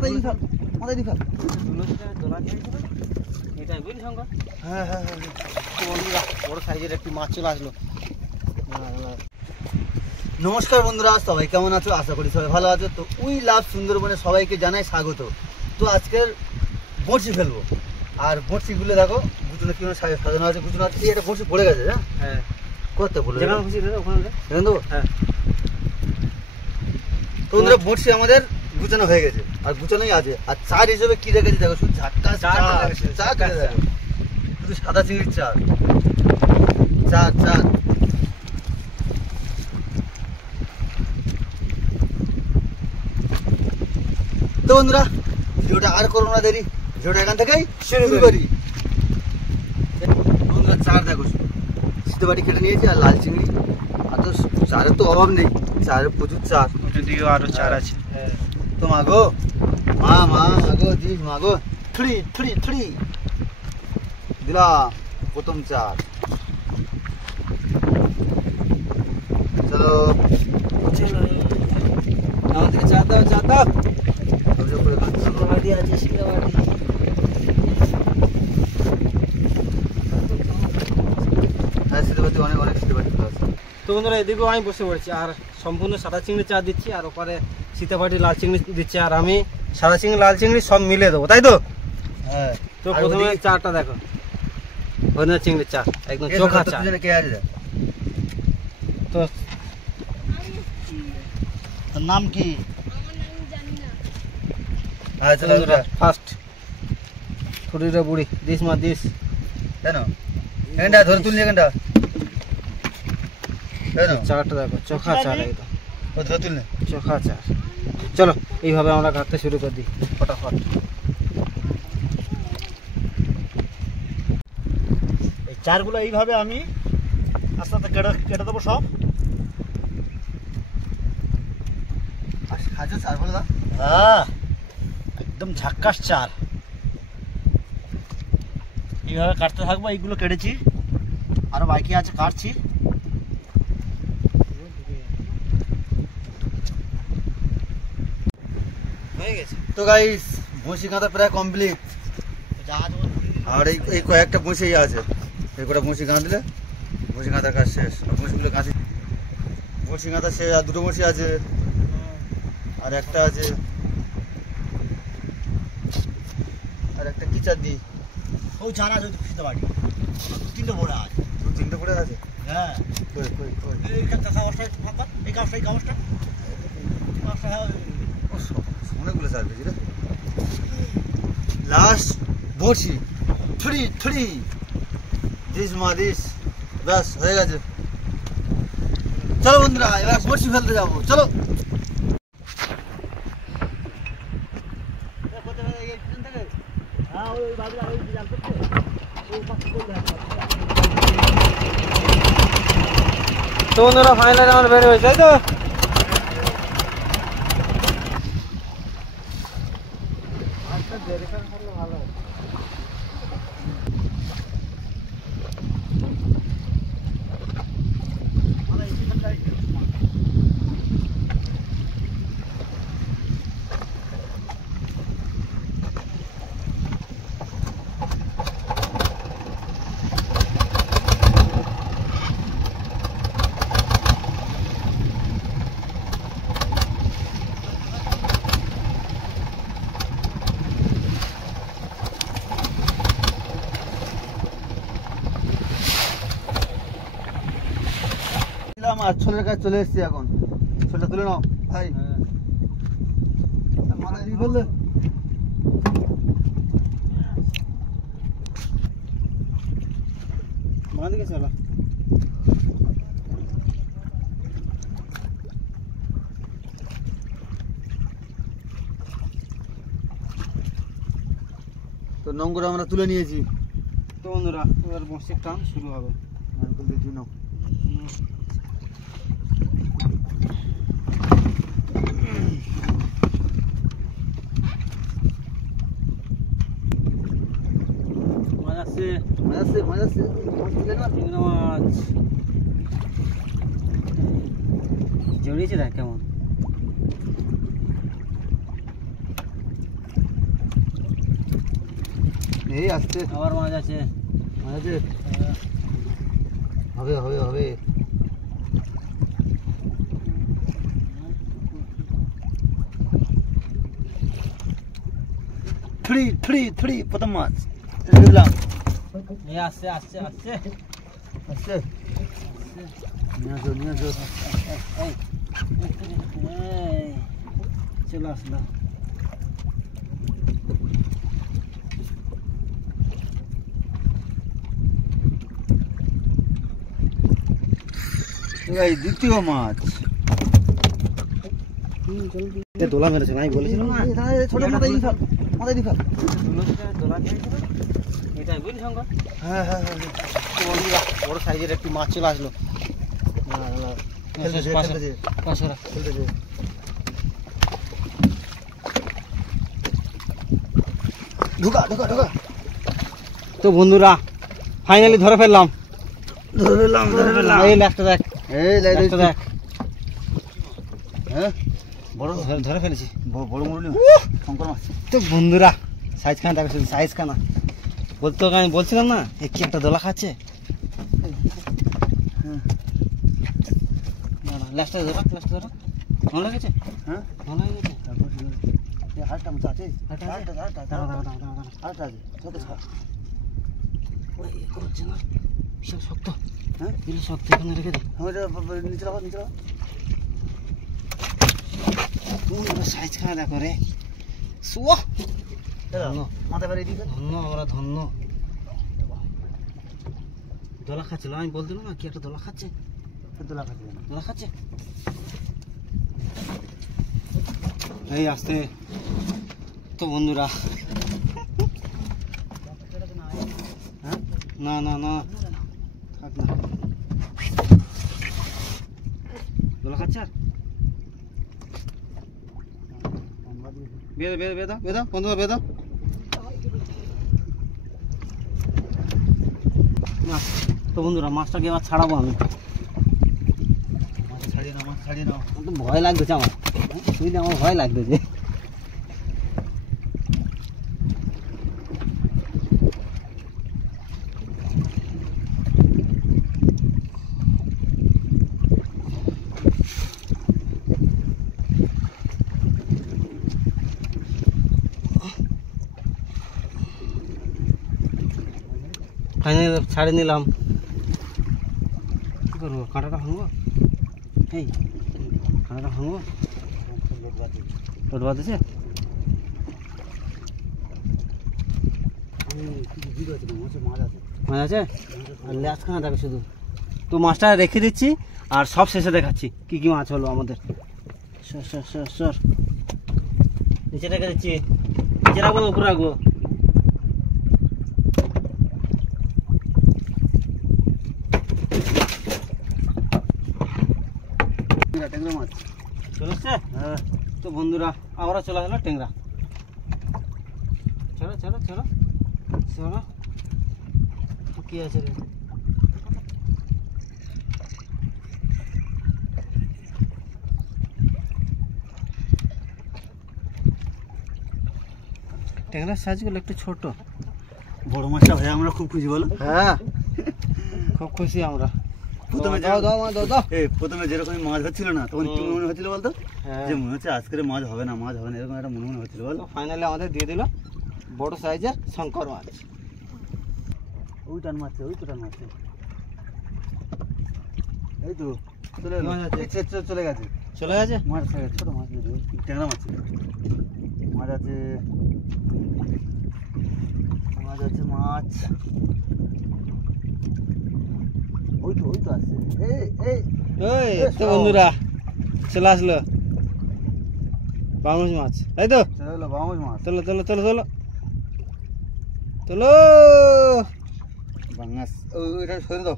মাথায় দিয়ে ফেল, মাথায় দিয়ে ফেল। এটাই বুঝলি শঙ্কর? হ্যাঁ হ্যাঁ হ্যাঁ। তো বন্ধুরা বড় সাইজের একটি মাছ চলে আসলো। নমস্কার বন্ধুরা, সবাই কেমন আছো? আশা করি সবাই ভালো আছো। তো উই লাভ সুন্দরবনে সবাইকে জানাই স্বাগত। তো আজকের বড়শি ফেলবো, আর বড়শিগুলো দেখো গুছনে কিভাবে সাজানো আছে। গুছনে আছে, এটা বড়শি পড়ে গেছে। হ্যাঁ হ্যাঁ, করতে বলে যেখানে খুশি দাদা ওখানে দেবো। হ্যাঁ। তো বন্ধুরা বড়শি আমাদের গুছানো হয়ে গেছে, আর গুছানোই আছে। আর চার হিসেবে কি রেখেছি দেখো, শুধু ঝাটকা চার, শুধু সাদা চিংড়ির চার চার চার। তো বন্ধুরা ভিডিওটা আর করবো না দেরি, ভিডিওটা এখান থেকেই শুরু করি। বন্ধুরা চার দেখো, সিদ্ধ বাটি কেটে নিয়েছি, আর লাল চিংড়ি। আর তো চারের তো অভাব নেই, চারের প্রচুর চার। দিকেও আরো চার আছে। তো মাগো মাগো দিস মাগো, থ্রি থ্রি থ্রি দিলাম প্রথম চার। চলো আমাদেরকে চা দাও, চা দাও। হ্যাঁ সিদ্ধবাটি অনেক অনেক সিদ্ধবাটি আছে। তো বন্ধুরা এদিকেও আমি বসে পড়েছি, আর সম্পূর্ণ সাদা চিংড়ি চা দিচ্ছি, আর ওপরে সীতাপাটি লাল চিংড়ি দিচ্ছি, আর আমি সাদা চিংড়ি লাল চিংড়ি সব মিলে দেবো, তাই তো? হ্যাঁ। তো প্রথমে চাটা দেখো, ওখানে চিংড়ির চা একদম চোখা চা। কে আছে? তো তোর নাম কি? ফার্স্ট ছুরিটা বুড়ি দিস মা দিস কেন এখানটা ধরে তুললি, এখানটা কেন? চাটা দেখো চোখা চা একদম, ও ধরে তুললে চোখা চা। চলো এইভাবে আমরা ঘাটতে শুরু করে দিই ফটাফট। এই চারগুলো এইভাবে আমি আস্তে আস্তে কেটে দেবো সব। খাজো চার বলে দাও। হ্যাঁ একদম ঝাক্কাস চার। এইভাবে কাটতে থাকবো। এইগুলো কেটেছি, আরো বাকি আছে, কাটছি। হয়ে গেছে। তো গাইস বঁশি কাঁথা প্রায় কমপ্লিট, আর এই কয়েকটা বঁশি আছে। এই কটা বঁশি গাঁথলে বঁশি কাঁথার কাজ শেষ। বঁশিগুলো কাঁচি, বঁশি কাঁথা শেষ। আর দুটো বঁশি আছে, আর একটা আছে, আর একটা কিচার দিই। ও জানা যদি খুঁজতে পারি, তিনটে পড়ে আছে। তিনটে পড়ে আছে? হ্যাঁ। এই কাগজটা অনেকগুলো চার পেয়েছি রে। লাস্ট বড়শি, থ্রি থ্রি দিস মা দিস। ব্যাস হয়ে গেছে। চলো বন্ধুরা এবার বড়শি ফেলতে যাবো, চলো। তো বন্ধুরা ফাইনালি আমার বের হয়েছে, তাই তো? আর ছোলের কাছে চলে এসছি এখন। ছোলটা তুলে নাও ভাই। মাথায় দিয়ে ফেললে দিকে চলো। তো নোংরা আমরা তুলে নিয়েছি। তো বন্ধুরা এবার বসে টান শুরু হবে। দেখি নাও। জড়িয়েছে দেখ কেমন। এই আসছে, আবার মাছ আছে। মাছ আছে, হবে হবে হবে। থ্রি থ্রি থ্রি প্রথম মাছ দিলাম। এই আসছে আসছে আসছে আসছে, নিয়ে আসো নিয়ে আসো। এই, এই, চলে আসলো। এই দ্বিতীয় মাছ। দোলা মেরেছে না, আমি বলেছিলাম না ছোট মাথায় দিই, মাথায় দিই। দোলা খেয়েছিল এটাই, বুঝলি শঙ্কর? হ্যাঁ হ্যাঁ হ্যাঁ, তো বন্ধুরা, বড় সাইজের একটি মাছ চলে আসলো। খেলতেছে পাশে- খেলতেছে পাশে রাখ। খেলতেছে। ঢুকা ঢুকা ঢুকা। তো বন্ধুরা ফাইনালি ধরে ফেললাম। ধরে ফেললাম ধরে ফেললাম। এই লাস্টটা দেখ, এই লাইট লাস্টটা দেখ। হ্যাঁ, বড় ধরে ফেলেছি। বড় মুরলি শঙ্কর মাছ। তো বন্ধুরা সাইজ খানা দেখো, শুধু সাইজ খানা। বলতে আমি বলছিলাম না, এ কি একটা দোলা খাচ্ছে। লাস্টটা ধরো, লাস্টটা ধরো। ভালো লেগেছে? হ্যাঁ, ভালো লেগেছে? হাটটা মাছ আছে, হাটটা আছে? হাটটা হাটটা দাঁড়া, দাঁড়া, দাঁড়া, দাঁড়া, দাঁড়া। হাটটা আছে, ছোট ছাড়। ওরে, এ করছে না। বিশাল শক্ত। হ্যাঁ, বিশাল শক্ত, এখানে রেখে দে। নিচে রাখো নিচে রাখো। সাইজ খানা দেখো রে। সুয়া, ধন্য। মাথা বেরিয়ে দিকে। ধন্য, আমরা ধন্য। দোলা খাচ্ছিল, আমি বলছিলাম না কি একটা দোলা খাচ্ছে। দোলা খাচ্ছে না। দোলা খাচ্ছে। এই আসতে। তো বন্ধুরা, হ্যাঁ, না না না, থাক না। দোলা খাচ্ছে আর বেদা বেদা বেদা বেদা বন্ধুরা বেদা। তো বন্ধুরা মাছটাকে এবার ছাড়াবো আমি। মাছ ছাড়িয়ে নাও, মাছ ছাড়িয়ে নাও। আমার তো ভয় লাগতেছে আমার, বুঝলি, আমার ভয় লাগতেছে। ফাইনালি ছাড়ে নিলাম। কি করবো, কাঁটাটা ভাঙবো? এই কাঁটাটা ভাঙবো? রোদ বাঁধেছে? মাছ আছে? আর ল্যাচ খানা থাকে শুধু। তো মাছটা রেখে দিচ্ছি আর সব শেষে দেখাচ্ছি কি কি মাছ হলো আমাদের। সর সর সর সর, নিচে রেখে দিচ্ছি। নিচে রাখবো, উপরে রাখবো? ট্যাংরা মাছ চলে এসছে? হ্যাঁ। তো বন্ধুরা আমরা চলে আসলো ট্যাংরা। চলো চলো চলো চলো, কি আছে রে? ট্যাংরার সাইজগুলো একটু ছোট। বড় মাছটা ভাই আমরা খুব খুশি, বলো। হ্যাঁ, খুব খুশি আমরা। প্রথমে দাও দাও মা, দাও দাও। প্রথমে যেরকম মাছ হচ্ছিল না, তখন কি মনে হচ্ছিল বলতো? হ্যাঁ, যে মনে হচ্ছে আজকের মাছ হবে না, মাছ হবে না, এরকম একটা মনে হচ্ছিল, বলো। ফাইনালি আমাদের দিয়ে দিল বড় সাইজের শঙ্কর মাছ। ওই টান মারছে, ওই তো টান মারছে। এই তো চলে এলো। মাছ আছে? চলে গেছে চলে গেছে? মাছ, ছোট মাছ যদিও, ট্যাংরা মাছ ছিল। মাছ আছে, মাছ আছে, মাছ। ওই তো আছে। এই এই ওই তো বন্ধুরা চলে আসলো বাংলাদেশ মাছ, তাই তো? চলে এলো বামুজ মাছ। চলো চলো চলো চলো চলো। বাংলাস, ওইটা সরে দাও।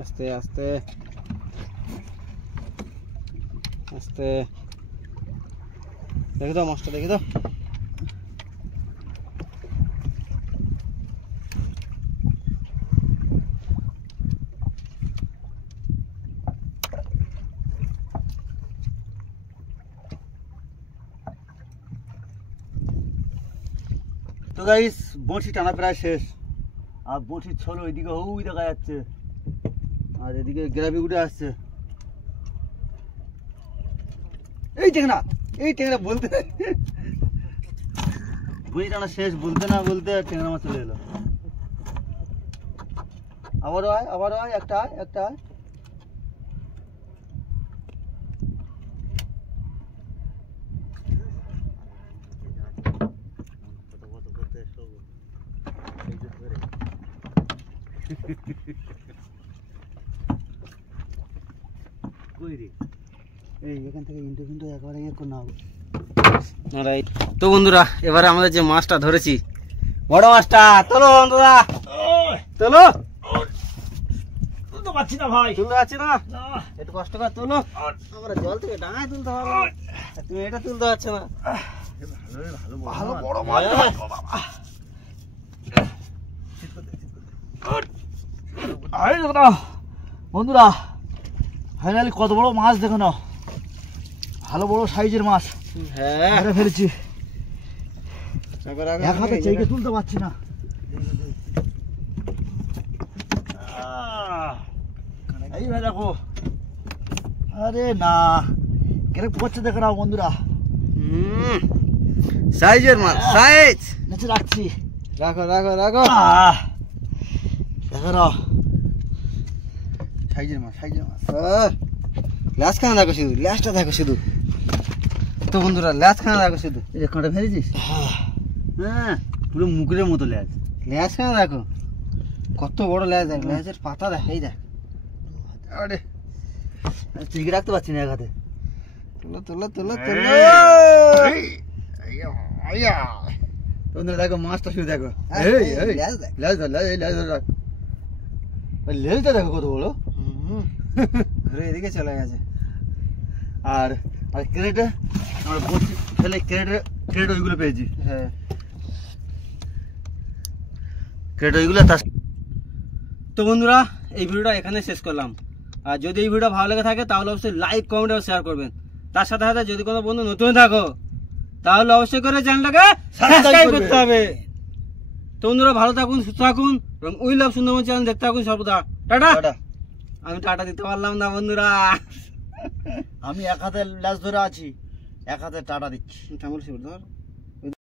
আস্তে আস্তে আস্তে, দেখে দাও মাছটা, দেখে দাও। তো গাইস বড়শি টানা প্রায় শেষ, আর বড়শির ছোল ওইদিকে ওই দেখা যাচ্ছে, আর এদিকে গ্রাবি উঠে আসছে। এই টেংরা বলতে বড়শি টানা শেষ, বলতে না বলতে টেংরা মাছ চলে এলো। আবারও আয় একটা আয়। তো বন্ধুরা এবারে আমাদের যে মাছটা ধরেছি, বড় মাছটা তোলো বন্ধুরা, তোলো। তুলতে পারছি না ভাই, তুলতে পারছি না, একটু কষ্ট করে তোলো। আমরা জল থেকে ডাঙায় তুলতে হবে, তুমি এটা তুলতে পারছো না। ভালো বড় মাছ বন্ধুরা, ফাইনালি কত বড় মাছ দেখো না, ভালো বড় সাইজের মাছ। হ্যাঁ ফেলেছি, এক হাতে চেকে তুলতে পারছি না। এইভাবে দেখো, আরে না কেন পড়ছে দেখো না বন্ধুরা, সাইজের মাছ, সাইজ নিচে রাখছি, রাখো। দেখো না সাইজের মাছ। ল্যাসখানা দেখো শুধু, ল্যাসটা দেখো শুধু। তো বন্ধুরা ল্যাসখানা দেখো শুধু, এই যে কাঁটা ফেলেছিস, হ্যাঁ পুরো মুকুরের মতো ল্যাজ। ল্যাসখানা দেখো কত বড় ল্যাস, দেখ ল্যাসের পাতা দেখ, এই দেখ। আরে চিকে রাখতে পারছি না এক হাতে। তোলো। বন্ধুরা দেখো মাছটা শুধু দেখো, ল্যাস দেখ, লেজটা দেখো কত বড়, ঘুরে এদিকে চলে গেছে। আর ক্রেটে আমরা বসি ফেলে ক্রেট ওইগুলো পেয়েছি। হ্যাঁ ক্রেট ওইগুলো। তো বন্ধুরা এই ভিডিওটা এখানে শেষ করলাম। আর যদি এই ভিডিও ভালো লেগে থাকে তাহলে অবশ্যই লাইক, কমেন্ট আর শেয়ার করবেন। তার সাথে সাথে যদি কোনো বন্ধু নতুন থাকো তাহলে অবশ্যই করে চ্যানেলটাকে সাবস্ক্রাইব করতে হবে। তো বন্ধুরা ভালো থাকুন, সুস্থ থাকুন এবং উই লাভ সুন্দরবন চ্যানেল দেখতে থাকুন সর্বদা। টাটা। আমি টাটা দিতে পারলাম না বন্ধুরা, আমি এক হাতে ল্যাস ধরে আছি, এক হাতে টাটা দিচ্ছি। কেমন ধর।